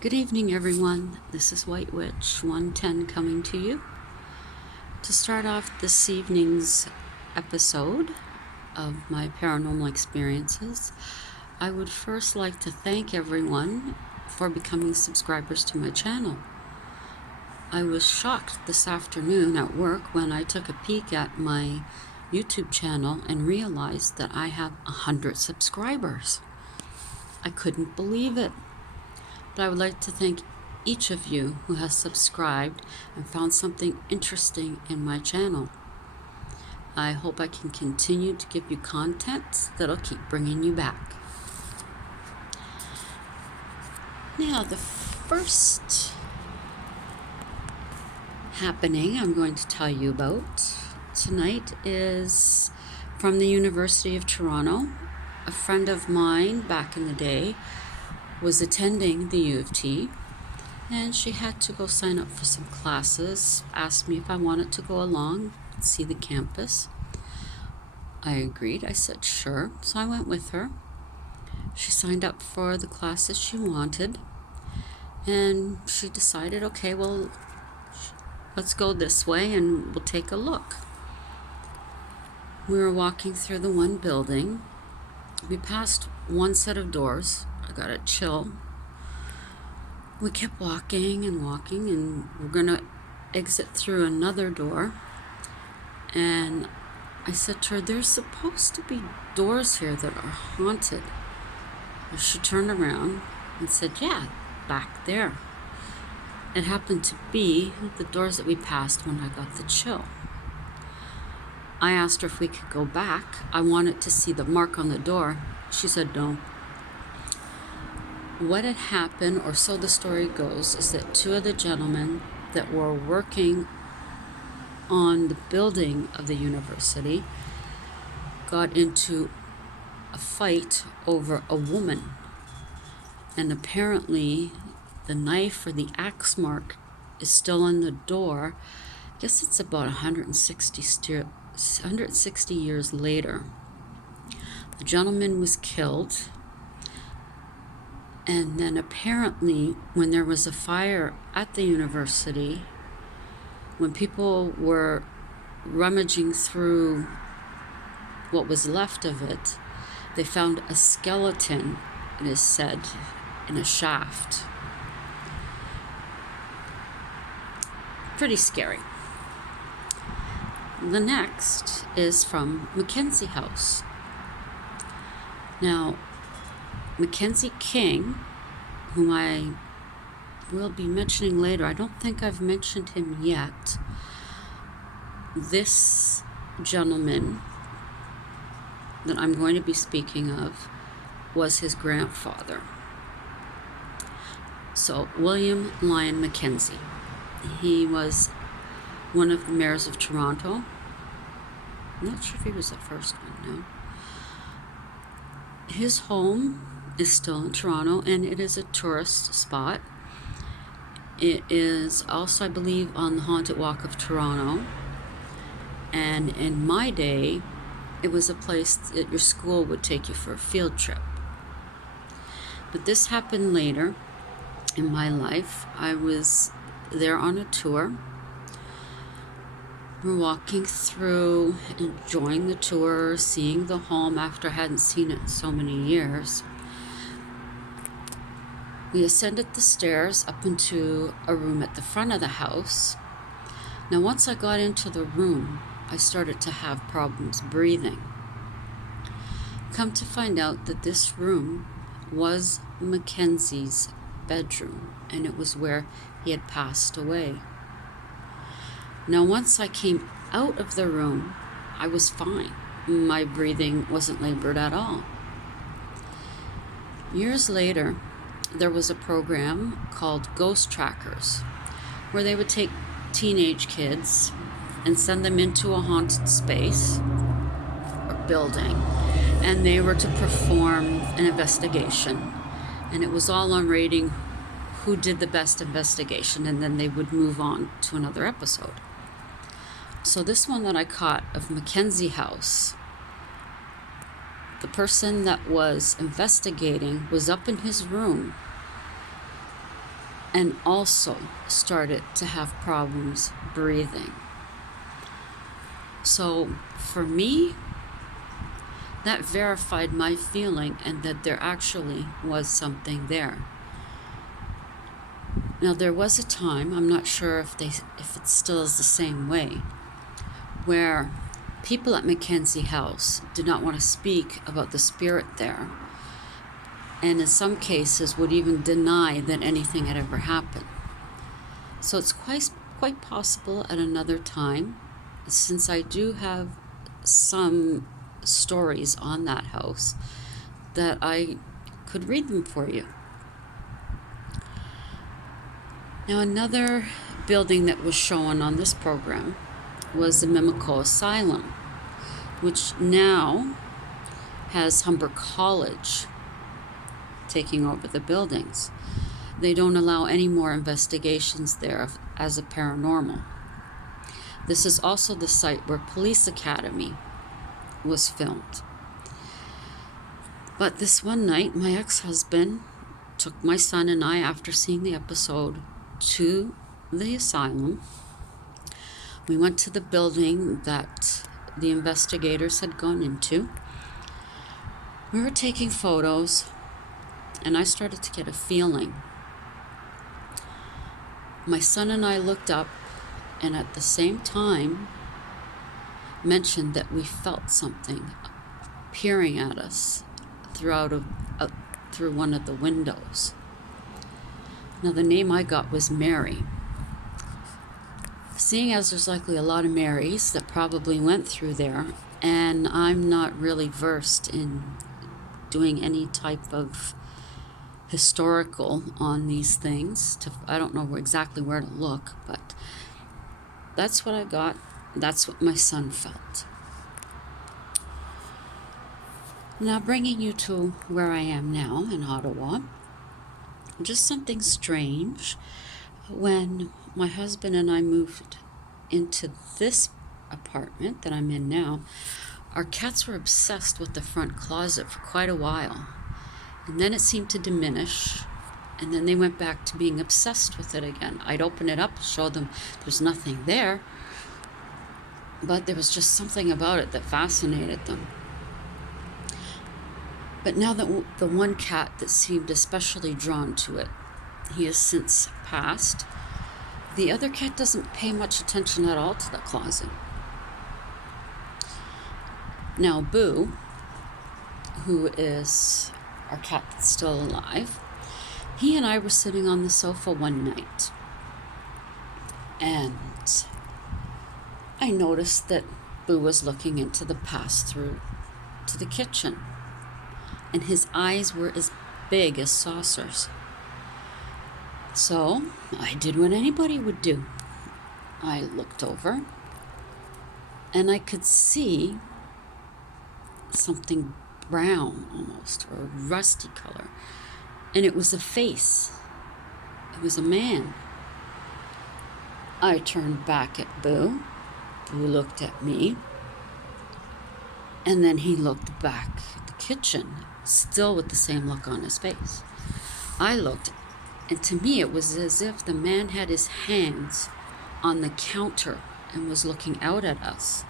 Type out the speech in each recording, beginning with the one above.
Good evening, everyone. This is White Witch 110 coming to you. To start off this evening's episode of my paranormal experiences, I would first like to thank everyone for becoming subscribers to my channel. I was shocked this afternoon at work when I took a peek at my YouTube channel and realized that I have 100 subscribers. I couldn't believe it. But I would like to thank each of you who has subscribed and found something interesting in my channel. I hope I can continue to give you content that'll keep bringing you back. Now, the first happening I'm going to tell you about tonight is from the University of Toronto. A friend of mine back in the day was attending the U of T, and she had to go sign up for some classes, asked me if I wanted to go along and see the campus. I agreed. I said sure, so I went with her. She signed up for the classes she wanted, and she decided, okay, well, let's go this way and we'll take a look. We were walking through the one building. We passed one set of doors. I got a chill. We kept walking, and we're gonna exit through another door. And I said to her, there's supposed to be doors here that are haunted. And she turned around and said, yeah, back there. It happened to be the doors that we passed when I got the chill. I asked her if we could go back. I wanted to see the mark on the door. She said no. What had happened, or so the story goes, is that two of the gentlemen that were working on the building of the university got into a fight over a woman. And apparently the knife or the axe mark is still on the door. I guess it's about 160 years later. The gentleman was killed. And then apparently when there was a fire at the university, when people were rummaging through what was left of it, they found a skeleton, it is said, in a shaft. Pretty scary. The next is from Mackenzie House. Now, Mackenzie King, whom I will be mentioning later, I don't think I've mentioned him yet. This gentleman that I'm going to be speaking of was his grandfather. So, William Lyon Mackenzie. He was one of the mayors of Toronto. I'm not sure if he was the first one, no. His home is still in Toronto, and it is a tourist spot. It is also, I believe, on the Haunted Walk of Toronto. And in my day, it was a place that your school would take you for a field trip. But this happened later in my life. I was there on a tour. We're walking through, enjoying the tour, seeing the home after I hadn't seen it in so many years. We ascended the stairs up into a room at the front of the house. Now, once I got into the room, I started to have problems breathing. Come to find out that this room was Mackenzie's bedroom, and it was where he had passed away. Now, once I came out of the room, I was fine. My breathing wasn't labored at all. Years later, there was a program called Ghost Trackers, where they would take teenage kids and send them into a haunted space or building, and they were to perform an investigation. And it was all on rating who did the best investigation, and then they would move on to another episode. So this one that I caught of Mackenzie House, the person that was investigating was up in his room and also started to have problems breathing. So for me, that verified my feeling and that there actually was something there. Now there was a time, I'm not sure if it still is the same way, where people at Mackenzie House did not want to speak about the spirit there, and in some cases would even deny that anything had ever happened. So it's quite possible at another time, since I do have some stories on that house, that I could read them for you. Now, another building that was shown on this program was the Mimico Asylum, which now has Humber College taking over the buildings. They don't allow any more investigations there as a paranormal. This is also the site where Police Academy was filmed. But this one night, my ex-husband took my son and I, after seeing the episode, to the asylum. We went to the building that the investigators had gone into. We were taking photos, and I started to get a feeling. My son and I looked up, and at the same time mentioned that we felt something peering at us through one of the windows. Now the name I got was Mary. Seeing as there's likely a lot of Marys that probably went through there, and I'm not really versed in doing any type of historical on these things, I don't know exactly where to look, but that's what I got. That's what my son felt. Now bringing you to where I am now in Ottawa, just something strange. When my husband and I moved into this apartment that I'm in now, our cats were obsessed with the front closet for quite a while. And then it seemed to diminish, and then they went back to being obsessed with it again. I'd open it up, show them there's nothing there, but there was just something about it that fascinated them. But now that the one cat that seemed especially drawn to it, he has since passed, the other cat doesn't pay much attention at all to the closet. Now Boo, who is our cat that's still alive, he and I were sitting on the sofa one night, and I noticed that Boo was looking into the pass-through to the kitchen, and his eyes were as big as saucers. So I did what anybody would do. I looked over, and I could see something brown almost, or a rusty color, and it was a face. It was a man. I turned back at Boo. Boo looked at me, and then he looked back at the kitchen, still with the same look on his face. I looked, and to me it was as if the man had his hands on the counter and was looking out at us.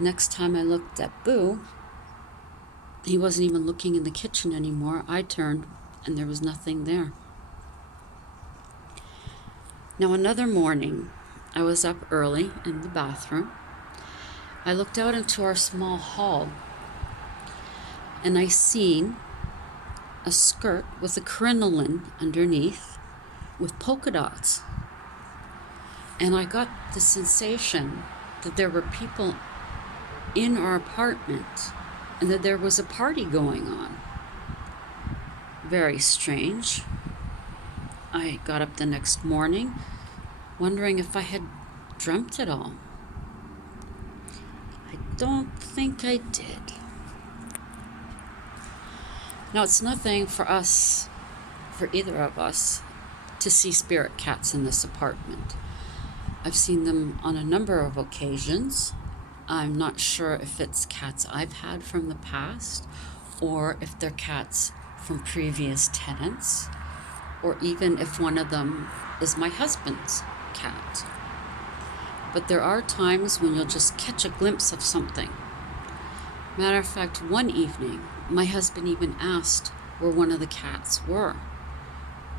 Next time I looked at Boo, he wasn't even looking in the kitchen anymore. I turned, and there was nothing there. Now another morning, I was up early in the bathroom. I looked out into our small hall, and I seen a skirt with a crinoline underneath with polka dots. And I got the sensation that there were people in our apartment and that there was a party going on. Very strange. I got up the next morning wondering if I had dreamt it all. I don't think I did. Now, it's nothing for either of us, to see spirit cats in this apartment. I've seen them on a number of occasions. I'm not sure if it's cats I've had from the past or if they're cats from previous tenants. or even if one of them is my husband's cat. But there are times when you'll just catch a glimpse of something. Matter of fact, one evening, my husband even asked where one of the cats were.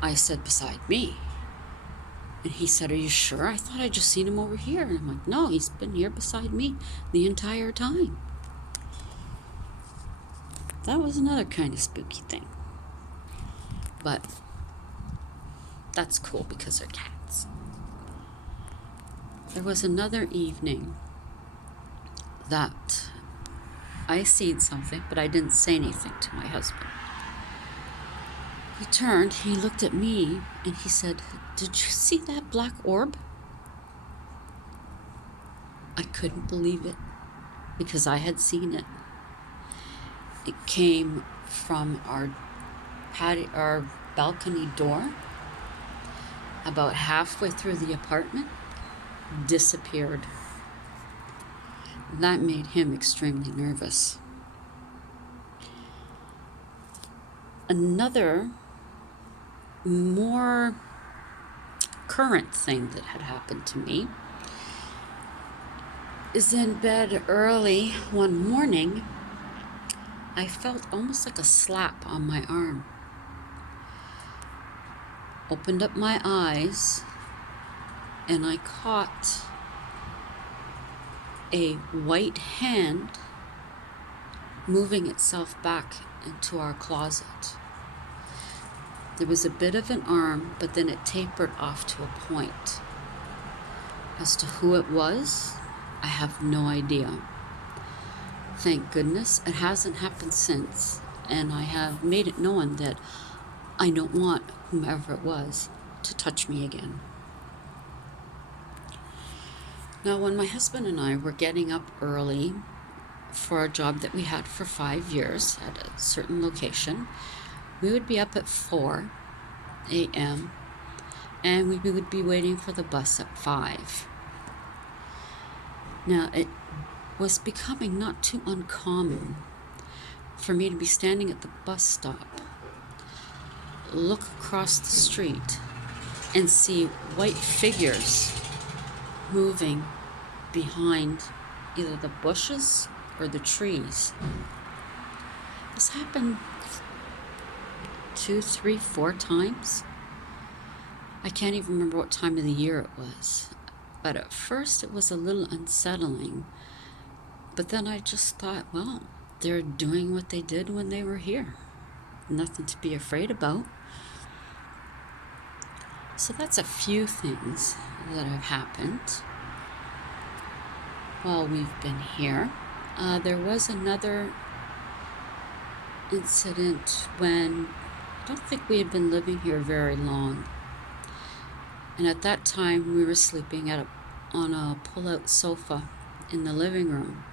I said, beside me. And he said, are you sure? I thought I just seen him over here. And I'm like, no, he's been here beside me the entire time. That was another kind of spooky thing. But that's cool because they're cats. There was another evening that I seen something, but I didn't say anything to my husband. He turned, he looked at me, and he said, did you see that black orb? I couldn't believe it because I had seen it. It came from our balcony door, about halfway through the apartment, disappeared. That made him extremely nervous. Another more current thing that had happened to me is in bed early one morning, I felt almost like a slap on my arm. Opened up my eyes and I caught a white hand moving itself back into our closet. There was a bit of an arm, but then it tapered off to a point. As to who it was, I have no idea. Thank goodness it hasn't happened since, and I have made it known that I don't want whomever it was to touch me again. Now, when my husband and I were getting up early for a job that we had for 5 years at a certain location, we would be up at 4 a.m. and we would be waiting for the bus at 5. Now, it was becoming not too uncommon for me to be standing at the bus stop, look across the street, and see white figures moving behind either the bushes or the trees. This happened 2, 3, 4 times. I can't even remember what time of the year it was. But at first it was a little unsettling. But then I just thought, well, they're doing what they did when they were here. Nothing to be afraid about. So that's a few things that have happened while we've been here. There was another incident when I don't think we had been living here very long. And at that time, we were sleeping on a pull-out sofa in the living room.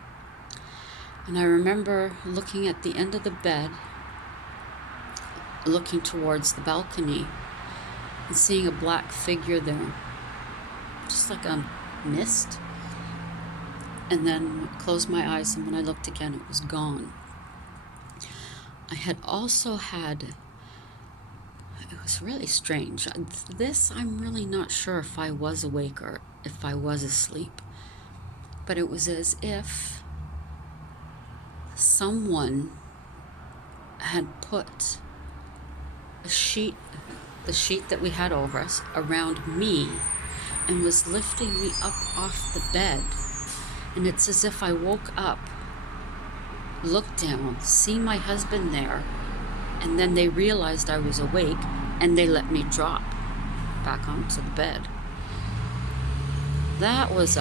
And I remember looking at the end of the bed, looking towards the balcony, and seeing a black figure there, just like a mist. And then closed my eyes, and when I looked again, it was gone. I had also had, it was really strange. This, I'm really not sure if I was awake or if I was asleep. But it was as if someone had put the sheet that we had over us around me and was lifting me up off the bed. And it's as if I woke up, looked down, see my husband there, and then they realized I was awake and they let me drop back onto the bed. That was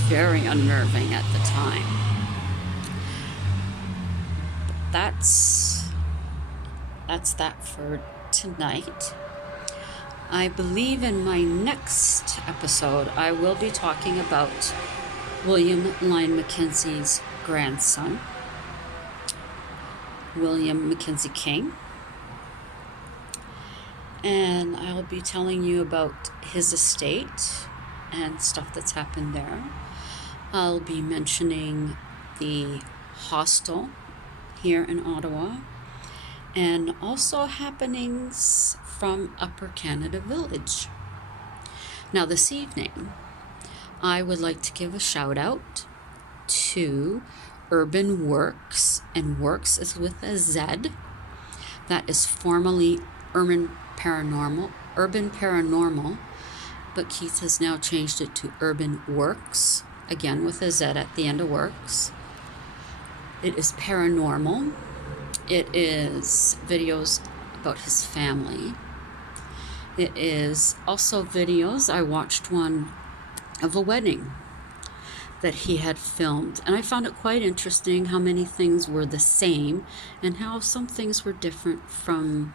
very unnerving at the time. That's that for tonight. I believe in my next episode I will be talking about William Lyon Mackenzie's grandson, William Mackenzie King. And I'll be telling you about his estate and stuff that's happened there. I'll be mentioning the hostel here in Ottawa, and also happenings from Upper Canada Village. Now this evening, I would like to give a shout out to Urban Works, and Works is with a Z. That is formerly Urban Paranormal, but Keith has now changed it to Urban Works, again with a Z at the end of Works. It is paranormal. It is videos about his family. It is also videos. I watched one of a wedding that he had filmed, and I found it quite interesting how many things were the same and how some things were different from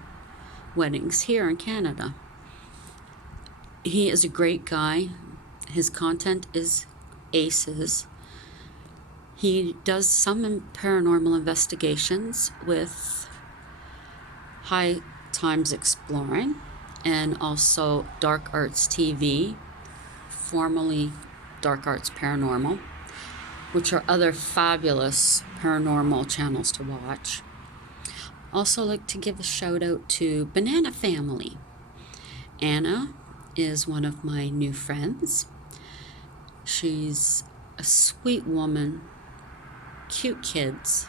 weddings here in Canada. He is a great guy. His content is aces. He does some paranormal investigations with High Times Exploring and also Dark Arts TV, formerly Dark Arts Paranormal, which are other fabulous paranormal channels to watch. Also like to give a shout out to Banana Family. Anna is one of my new friends. She's a sweet woman, cute kids.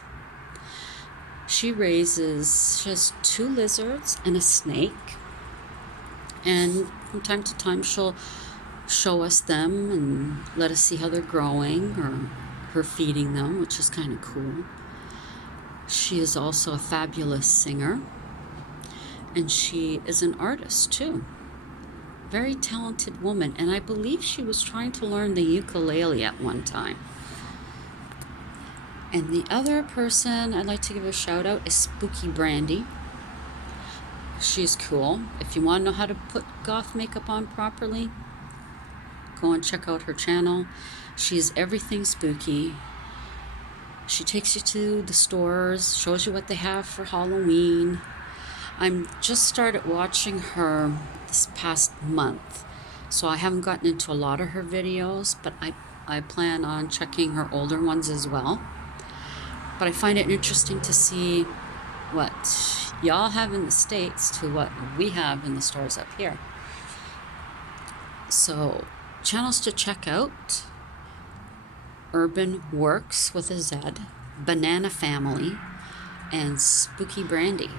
She has 2 lizards and a snake, and from time to time she'll show us them and let us see how they're growing, or her feeding them, which is kind of cool. She is also a fabulous singer, and she is an artist too. Very talented woman, and I believe she was trying to learn the ukulele at one time. And the other person I'd like to give a shout out is Spooky Brandy. She's cool. If you want to know how to put goth makeup on properly, go and check out her channel. She's everything spooky. She takes you to the stores, shows you what they have for Halloween. I'm just started watching her this past month, so I haven't gotten into a lot of her videos, but I plan on checking her older ones as well. But I find it interesting to see what y'all have in the States to what we have in the stores up here. So, channels to check out: Urban Works with a Z, Banana Family, and Spooky Brandy.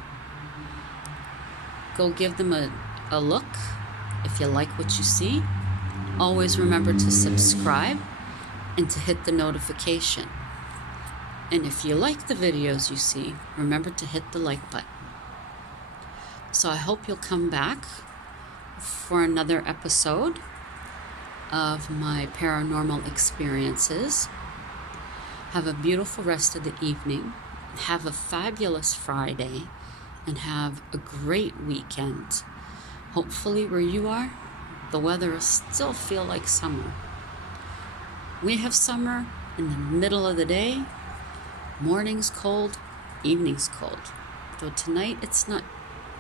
Go give them a look if you like what you see. Always remember to subscribe and to hit the notification. And if you like the videos you see, remember to hit the like button. So I hope you'll come back for another episode of my paranormal experiences. Have a beautiful rest of the evening. Have a fabulous Friday, and have a great weekend. Hopefully where you are, the weather will still feel like summer. We have summer in the middle of the day. Morning's cold, evening's cold. Though tonight it's not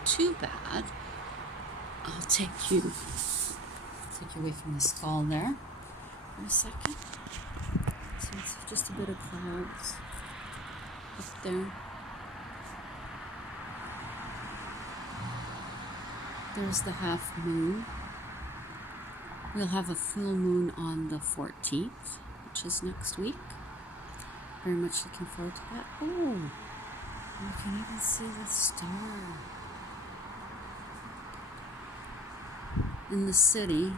too bad. I'll take you away from the stall there for a second. So it's just a bit of clouds up there. There's the half moon. We'll have a full moon on the 14th, which is next week. Very much looking forward to that. Oh, you can even see the star. In the city,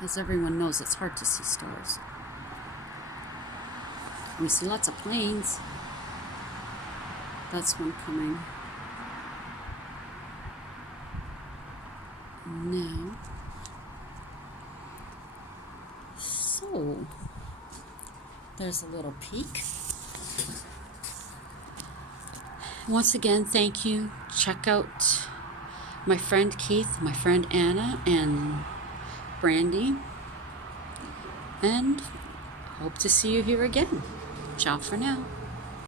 as everyone knows, it's hard to see stars. We see lots of planes. That's one coming. Now, so there's a little peek. Once again, thank you. Check out my friend Keith, my friend Anna, and Brandy. And hope to see you here again. Ciao for now.